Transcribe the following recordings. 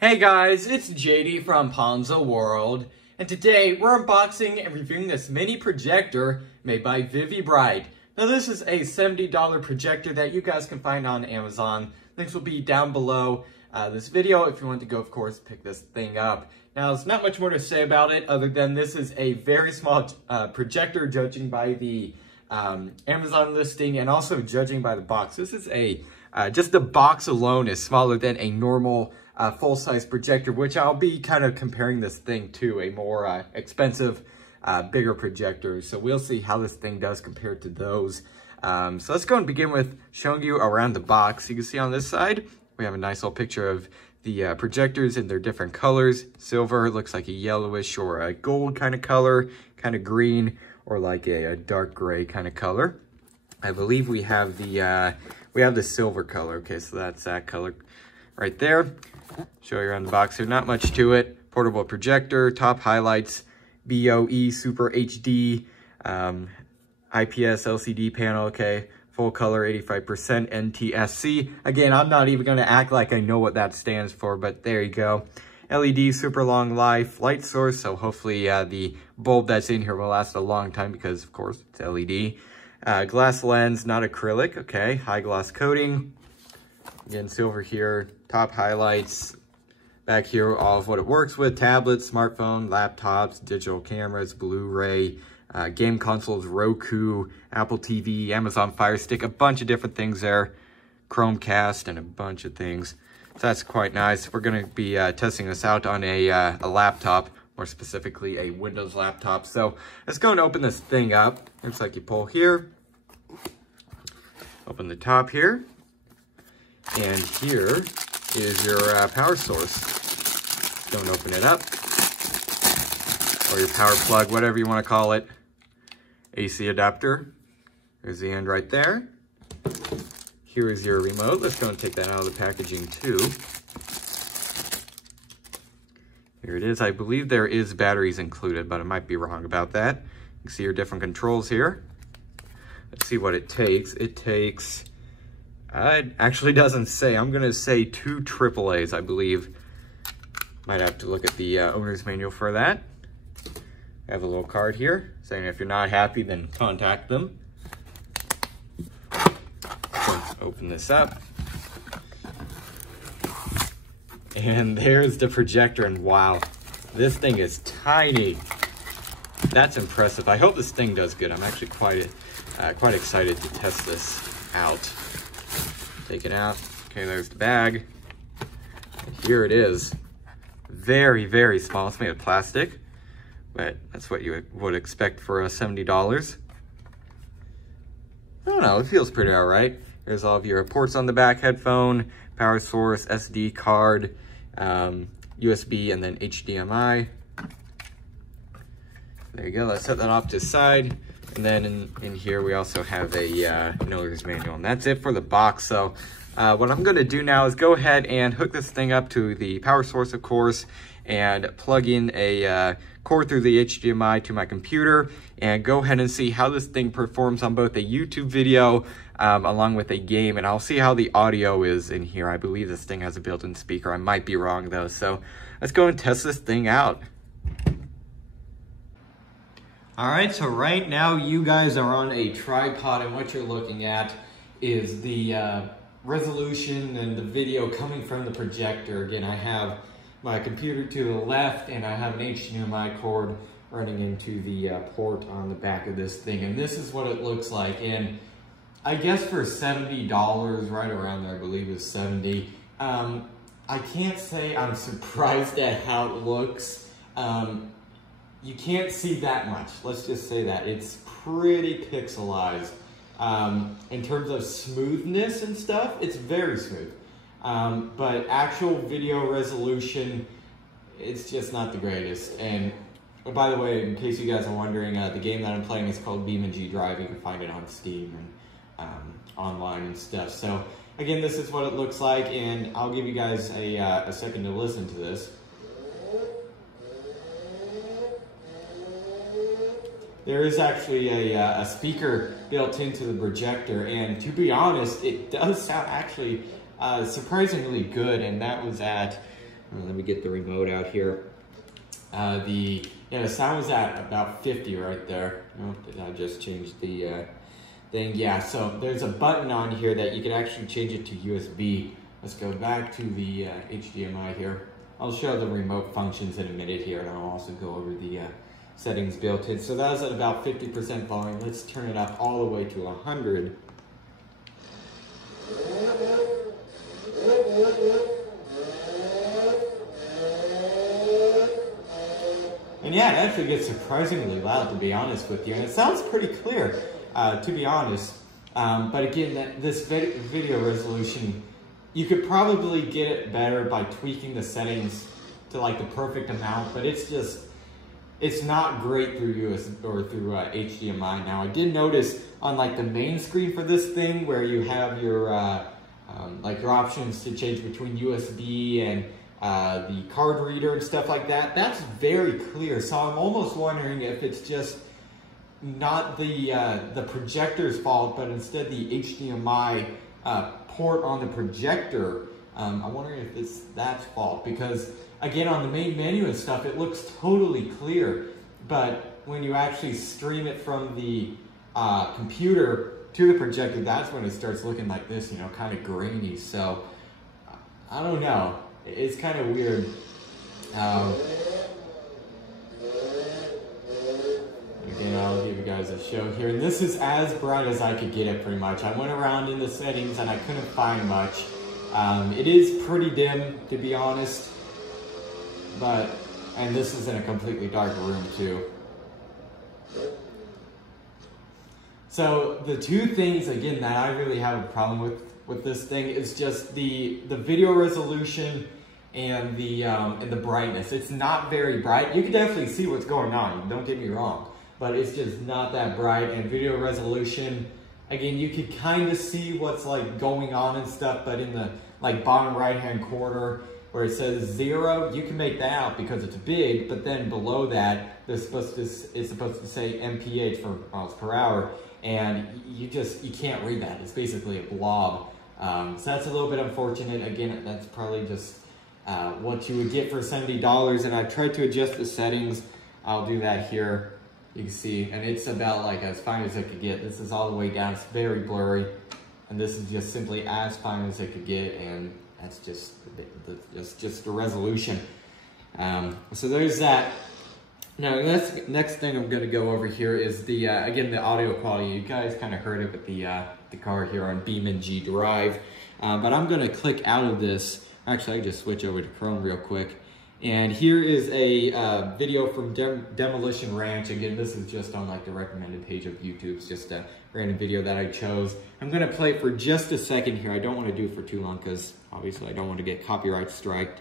Hey guys, it's JD from Ponzo World, and today we're unboxing and reviewing this mini projector made by VIVIBRIGHT. Now this is a $70 projector that you guys can find on Amazon. Links will be down below this video if you want to go, of course, pick this thing up. Now there's not much more to say about it other than this is a very small projector, judging by the Amazon listing and also judging by the box. This is just the box alone is smaller than a normal full-size projector, which I'll be kind of comparing this thing to a more expensive, bigger projector. So we'll see how this thing does compared to those. So let's go and begin with showing you around the box. You can see on this side, we have a nice little picture of the projectors in their different colors. Silver looks like a yellowish or a gold kind of color, kind of green, or like a dark gray kind of color. I believe we have the silver color. Okay, so that's that color right there. Show you around the box here. Not much to it. Portable projector, top highlights, BOE Super HD, IPS LCD panel. Okay, full color, 85% NTSC. Again, I'm not even going to act like I know what that stands for, but there you go. LED, super long life, light source, so hopefully the bulb that's in here will last a long time because, of course, it's LED. Glass lens, not acrylic. Okay, high gloss coating. Again, silver here, top highlights. Back here, all of what it works with: tablets, smartphone, laptops, digital cameras, Blu-ray, game consoles, Roku, Apple TV, Amazon Fire Stick, a bunch of different things there. Chromecast and a bunch of things. So that's quite nice. We're going to be testing this out on a laptop, more specifically a Windows laptop. So let's go and open this thing up. Looks like you pull here, open the top here, and here is your power source. Don't open it up, or your power plug, whatever you want to call it. AC adapter. There's the end right there. Here is your remote. Let's go and take that out of the packaging too. Here it is. I believe there is batteries included, but I might be wrong about that. You can see your different controls here. Let's see what it takes. It takes, it actually doesn't say. I'm going to say 2 AAAs, I believe. Might have to look at the owner's manual for that. I have a little card here saying if you're not happy, then contact them. Open this up. And there's the projector, and wow, this thing is tiny. That's impressive. I hope this thing does good. I'm actually quite excited to test this out. Take it out. Okay, there's the bag. And here it is. Very, very small. It's made of plastic, but that's what you would expect for $70. I don't know, it feels pretty all right. There's all of your ports on the back: headphone, power source, SD card, USB, and then HDMI. There you go. Let's set that off to the side. And then in here, we also have a owner's manual. And that's it for the box. So what I'm going to do now is go ahead and hook this thing up to the power source, of course, and plug in a cord through the HDMI to my computer, and go ahead and see how this thing performs on both a YouTube video along with a game, and I'll see how the audio is in here. I believe this thing has a built-in speaker. I might be wrong though, so let's go and test this thing out. Alright, so right now you guys are on a tripod, and what you're looking at is the resolution and the video coming from the projector. Again, I have my computer to the left, and I have an HDMI cord running into the port on the back of this thing, and this is what it looks like. And I guess for $70, right around there, I believe is 70. I can't say I'm surprised at how it looks. You can't see that much. Let's just say that. It's pretty pixelized. In terms of smoothness and stuff, it's very smooth. But actual video resolution, it's just not the greatest. And by the way, in case you guys are wondering, the game that I'm playing is called BeamNG Drive. You can find it on Steam and online and stuff. So again, this is what it looks like, and I'll give you guys a second to listen to this. there is actually a speaker built into the projector, and to be honest, it does sound actually surprisingly good. And that was at, let me get the remote out here. The sound was at about 50 right there. Oh, did I just change the thing? Yeah, so there's a button on here that you can actually change it to USB. Let's go back to the HDMI here. I'll show the remote functions in a minute here, and I'll also go over the settings built in. So that was at about 50% volume. Let's turn it up all the way to 100. And yeah, it actually gets surprisingly loud, to be honest with you. And it sounds pretty clear, to be honest. But again, this video resolution, you could probably get it better by tweaking the settings to like the perfect amount, but it's not great through USB or through HDMI. Now, I did notice on like the main screen for this thing, where you have your like your options to change between USB and the card reader and stuff like that, that's very clear. So I'm almost wondering if it's just not the projector's fault, but instead the HDMI port on the projector. I'm wondering if it's that fault, because again, on the main menu and stuff, it looks totally clear, but when you actually stream it from the computer to the projector, that's when it starts looking like this, kind of grainy. So I don't know, it's kind of weird. Again, I'll give you guys a show here. And this is as bright as I could get it, pretty much. I went around in the settings and I couldn't find much. It is pretty dim, to be honest. And this is in a completely dark room too. So the two things, again, that I really have a problem with this thing is just the video resolution and the brightness. It's not very bright. You can definitely see what's going on, don't get me wrong, but it's just not that bright. And video resolution, again, you can kind of see what's like going on and stuff, but in the like bottom right hand corner where it says 0, you can make that out because it's big, but then below that it's supposed to say mph for miles per hour, and you can't read that. It's basically a blob. So that's a little bit unfortunate. Again, that's probably just what you would get for $70, and I've tried to adjust the settings. I'll do that here. You can see, and it's about like as fine as I could get. This is all the way down. It's very blurry, and this is just simply as fine as I could get, and that's just the resolution. So there's that. Now, next thing I'm going to go over here is the again, the audio quality. You guys kind of heard it with the car here on Beeman G Drive, but I'm going to click out of this. Actually, I just switch over to Chrome real quick. And here is a video from Demolition Ranch. Again, this is just on like the recommended page of YouTube. It's just a random video that I chose. I'm gonna play it for just a second here. I don't want to do it for too long because obviously I don't want to get copyright striked.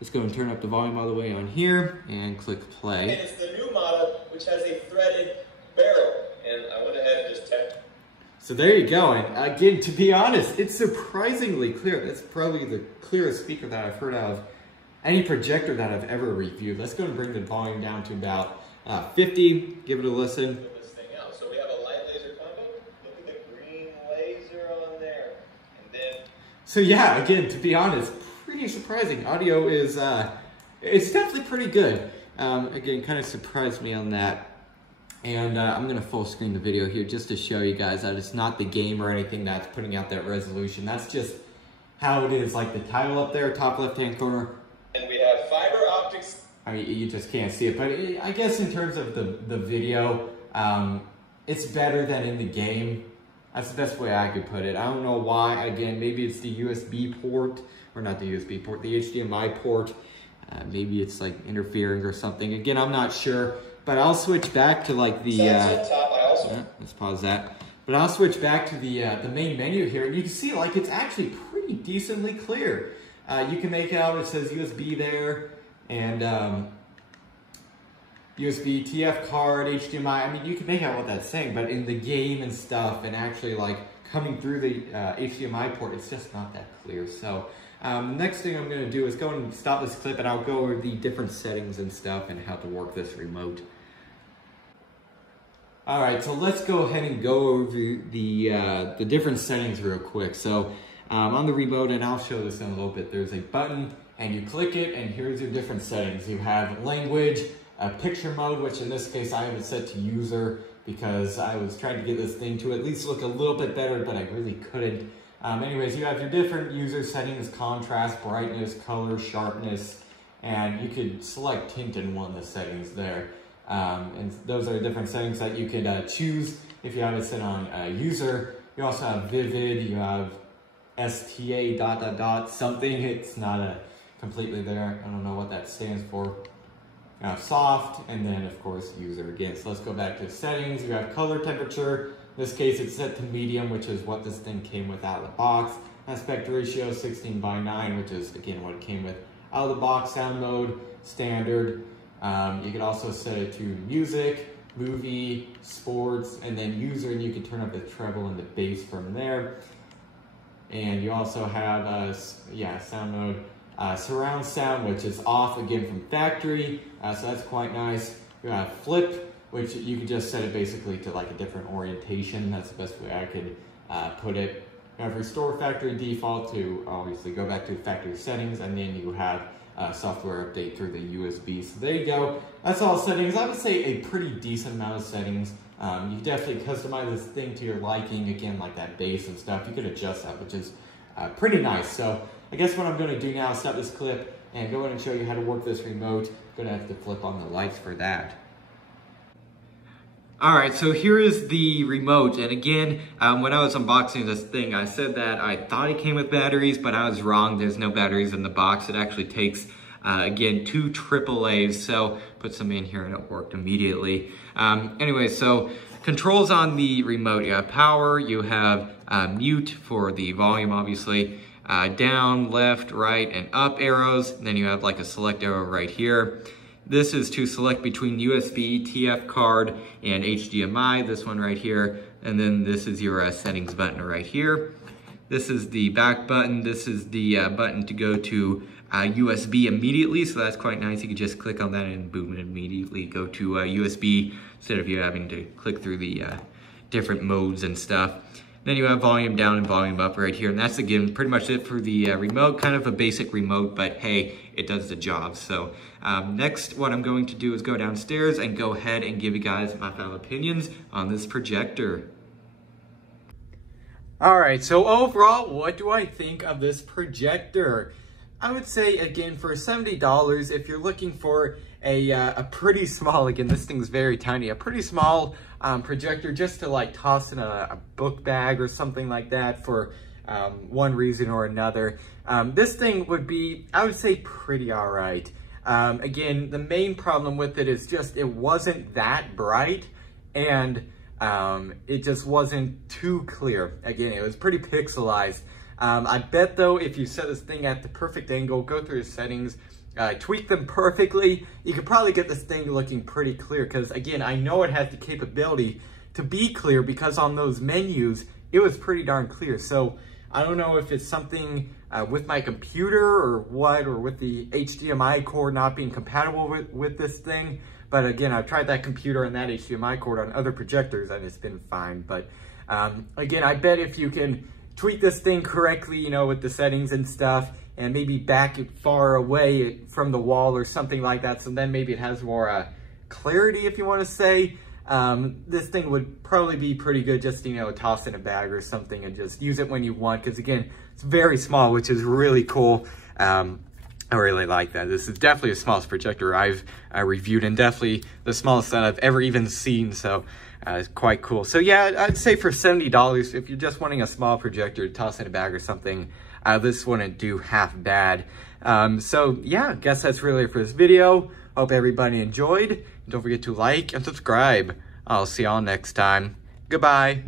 Let's go and turn up the volume all the way on here and click play. And it's the new model, which has a threaded barrel. And I went ahead and just tapped. So there you go. And again, to be honest, it's surprisingly clear. That's probably the clearest speaker that I've heard out of any projector that I've ever reviewed. Let's go and bring the volume down to about 50. Give it a listen. Put this thing out. So we have a light laser combo. Look at the green laser on there. And then. So yeah, again, to be honest, pretty surprising. Audio is, it's definitely pretty good. Again, kind of surprised me on that. And I'm gonna full screen the video here just to show you guys that it's not the game or anything that's putting out that resolution. That's just how it is. Like the title up there, top left-hand corner. And we have fiber optics. I mean, you just can't see it, but I guess in terms of the video, it's better than in the game. That's the best way I could put it. I don't know why. Again, maybe it's the USB port, or not the USB port, the HDMI port. Maybe it's like interfering or something. Again, I'm not sure, but I'll switch back to like the, let's pause that. But I'll switch back to the main menu here, and you can see like it's actually pretty decently clear. You can make out it says USB there, and USB, TF card, HDMI. I mean, you can make out what that's saying, but in the game and stuff, and actually like coming through the HDMI port, it's just not that clear. So next thing I'm gonna do is go and stop this clip, and I'll go over the different settings and stuff and how to work this remote. All right, so let's go ahead and go over the different settings real quick. So on the remote, and I'll show this in a little bit, there's a button and you click it and here's your different settings. You have language, picture mode, which in this case I have it set to user because I was trying to get this thing to at least look a little bit better, but I really couldn't. Anyways, you have your different user settings, contrast, brightness, color, sharpness, and you could select tint in one of the settings there. And those are different settings that you could choose if you have it set on user. You also have vivid, you have STA ... something. It's not completely there. I don't know what that stands for. You have soft, and then of course user again. So let's go back to settings. You have color temperature. In this case it's set to medium, which is what this thing came with out of the box. Aspect ratio 16:9, which is again what it came with out of the box. Sound mode, standard. You can also set it to music, movie, sports, and then user, and you can turn up the treble and the bass from there. And you also have sound mode, surround sound, which is off again from factory, so that's quite nice. You have flip, which you can just set it basically to like a different orientation. That's the best way I could put it. You have restore factory default to obviously go back to factory settings, and then you have software update through the USB. So there you go. That's all settings. I would say a pretty decent amount of settings. You definitely customize this thing to your liking. Again, like that bass and stuff, you could adjust that, which is pretty nice. So I guess what I'm going to do now is stop this clip and go ahead and show you how to work this remote. Going to have to flip on the lights for that. Alright, so here is the remote, and again, when I was unboxing this thing, I said that I thought it came with batteries, but I was wrong. There's no batteries in the box. It actually takes, again, 2 AAAs, so put some in here and it worked immediately. Anyway, so controls on the remote. You have power, you have mute for the volume, obviously, down, left, right, and up arrows, and then you have like a select arrow right here. This is to select between USB, TF card, and HDMI, this one right here. And then this is your settings button right here. This is the back button. This is the button to go to USB immediately. So that's quite nice. You can just click on that and boom, immediately go to USB instead of you having to click through the different modes and stuff. Then you have volume down and volume up right here. And that's, again, pretty much it for the remote. Kind of a basic remote, but hey, it does the job. So next, what I'm going to do is go downstairs and go ahead and give you guys my final opinions on this projector. All right, so overall, what do I think of this projector? I would say, again, for $70, if you're looking for a pretty small, again, this thing's very tiny, a pretty small projector just to like toss in a book bag or something like that for one reason or another. This thing would be, I would say, pretty all right. Again, the main problem with it is just it wasn't that bright, and it just wasn't too clear. Again, it was pretty pixelized. I bet though, if you set this thing at the perfect angle, go through the settings, tweak them perfectly, you could probably get this thing looking pretty clear, because again, I know it has the capability to be clear because on those menus, it was pretty darn clear. So I don't know if it's something with my computer or what, or with the HDMI cord not being compatible with this thing. But again, I've tried that computer and that HDMI cord on other projectors and it's been fine. But again, I bet if you can tweak this thing correctly, you know, with the settings and stuff, and maybe back it far away from the wall or something like that, so then maybe it has more clarity, if you want to say, this thing would probably be pretty good just, you know, toss in a bag or something and just use it when you want, because again, it's very small, which is really cool. I really like that. This is definitely the smallest projector I've reviewed, and definitely the smallest that I've ever even seen, so it's quite cool. So yeah, I'd say for $70, if you're just wanting a small projector to toss in a bag or something, this wouldn't do half bad. So yeah, I guess that's really it for this video. Hope everybody enjoyed. Don't forget to like and subscribe. I'll see y'all next time. Goodbye.